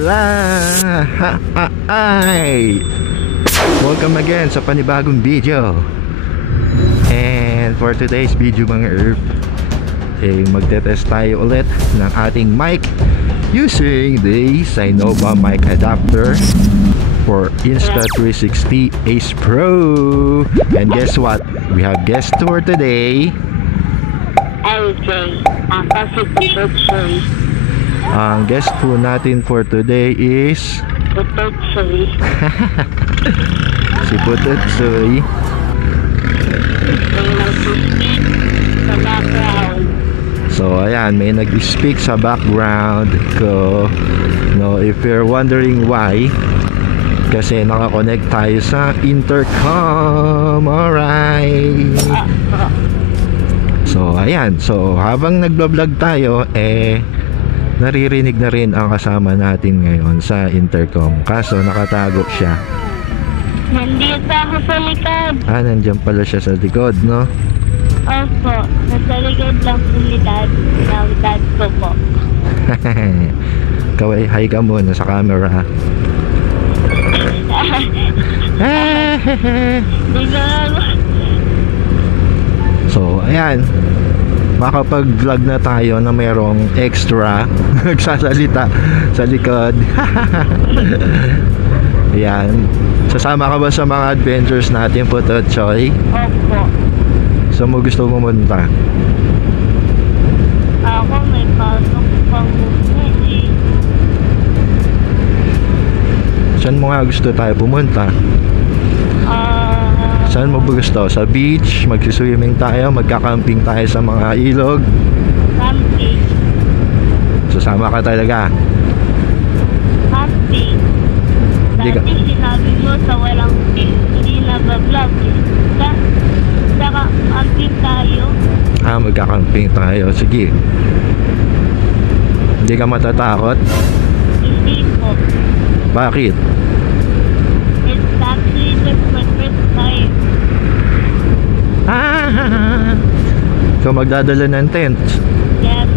Hola! Hi! Welcome again sa panibagong video. And for today's video mga Earth, magte-test tayo ulit ng ating mic using the Sinova mic adapter for Insta360 Ace Pro. And guess what? We have guest for today. LJ, kasi Putotsoy. Ang guest po natin for today is Putotsoy. si Putotsoy. May nag-speak sa background. So ayan, may nag-speak sa background ko. No, if you're wondering why, kasi nakakonect tayo sa intercom. Alright. So ayan, so habang nagbablog tayo, naririnig na rin ang kasama natin ngayon sa intercom. Kaso nakatago siya. Nandito ako sa likod. Nandiyan pala siya sa likod, no? Opo, nasa likod lang po ni dad. Ng dad ko po. Kaway, hi ka muna sa camera. Di ko So, ayan, makapag-vlog na tayo na mayroong extra nagsasalita sa likod. Ayan, sasama ka ba sa mga adventures natin, Putotsoy? Opo. Saan mo gusto pumunta? Ako may pasok pang muna eh. Saan mo nga gusto tayo pumunta? Saan mo ba gusto? Sa beach? Magsiswimming tayo? Magkakamping tayo sa mga ilog? Camping. Sasama ka talaga? Camping. Hindi ka- Dati sinabi mo sa walang hindi nag-vlog eh. Saka camping tayo. Magkakamping tayo. Sige. Hindi ka matatakot? Hindi po. Bakit? It's actually just my first time. So magdadala ng tent. Yes.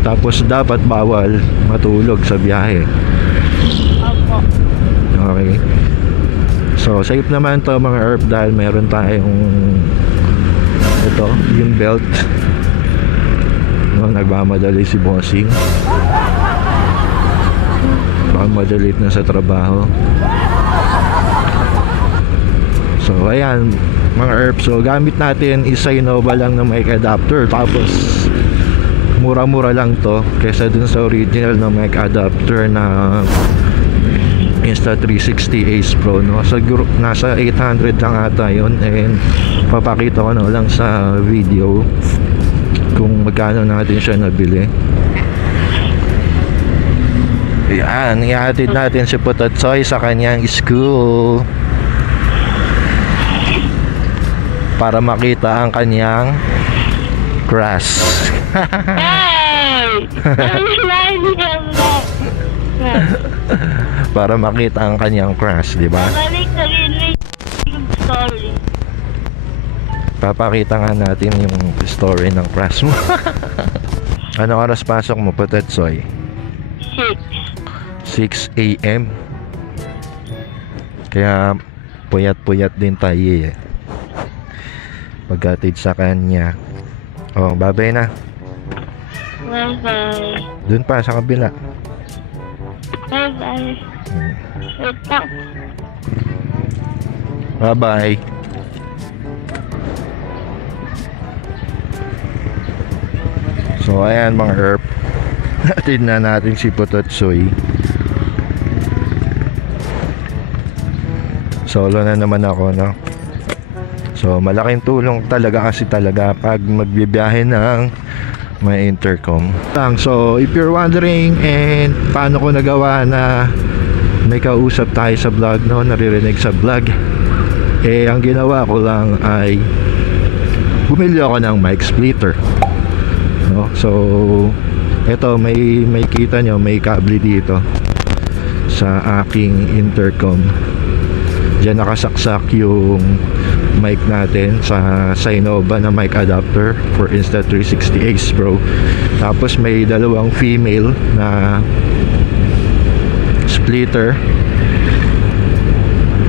Tapos dapat bawal matulog sa biyahe. Opo. Okay. So safe naman to mga Earth dahil meron tayong ito, yung belt. No, nagmamadali si Bossing. Baka madalit na sa trabaho. So ayan mga Earth, so gamit natin is Sinova lang na mic adapter. Tapos mura-mura lang to kaysa dun sa original na mic adapter na Insta360 Ace Pro, no? So nasa 800 lang ata yun. And papakita ko na lang sa video kung magkano natin siya nabili. Ayan, ihatid natin si Putotsoy sa kanyang school para makita ang kanyang crush. Hey! Para makita ang kanyang crush, di ba? Balik na rin yung story. Papakita nga natin yung story ng crush mo. Anong oras pasok mo, Putotsoy? 6 AM. Kaya puyat-puyat din tayo eh. Pagkatid sa kanya. Oh, bye-bye na. Bye-bye. Doon pa sa kabila. Bye-bye. Wait lang. Bye-bye. So ayan mga Earth, natin na natin si Putotsoy. Solo na naman ako, no? So malaking tulong talaga kasi talaga pag magbibiyahe ng may intercom. So if you're wondering and paano ko nagawa na may kausap tayo sa vlog, no? Naririnig sa vlog. Ang ginawa ko lang ay bumili ako ng mic splitter, no? So ito, may kita nyo, may kable dito sa aking intercom. Diyan nakasaksak yung mic natin sa Sinova na mic adapter for Insta360 Ace Pro. Tapos may dalawang female na splitter.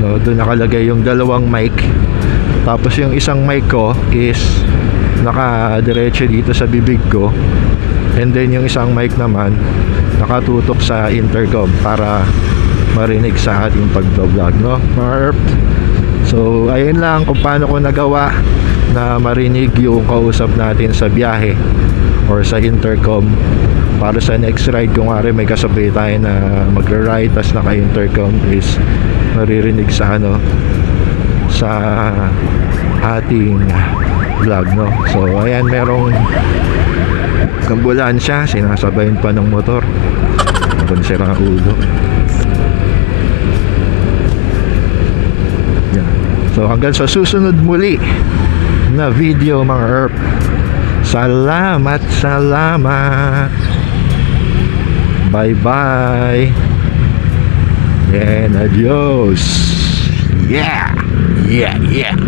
So, doon nakalagay yung dalawang mic. Tapos yung isang mic ko is nakadiretso dito sa bibig ko. And then yung isang mic naman nakatutok sa intercom para marinig sa ating pagbablog, no? Marp. So ayun lang kung paano ko nagawa na marinig yung kausap natin sa biyahe or sa intercom. Para sa next ride, kung nga may kasabay tayo na magra-ride tas naka-intercom, is maririnig sa sa ating vlog, no? So ayan, merong ambulansya, sinasabayan pa ng motor. Sira ang ulo. Yan. So hanggang sa susunod muli na video, mga herp. Salamat, salamat. Bye bye and adios. Yeah, yeah, yeah.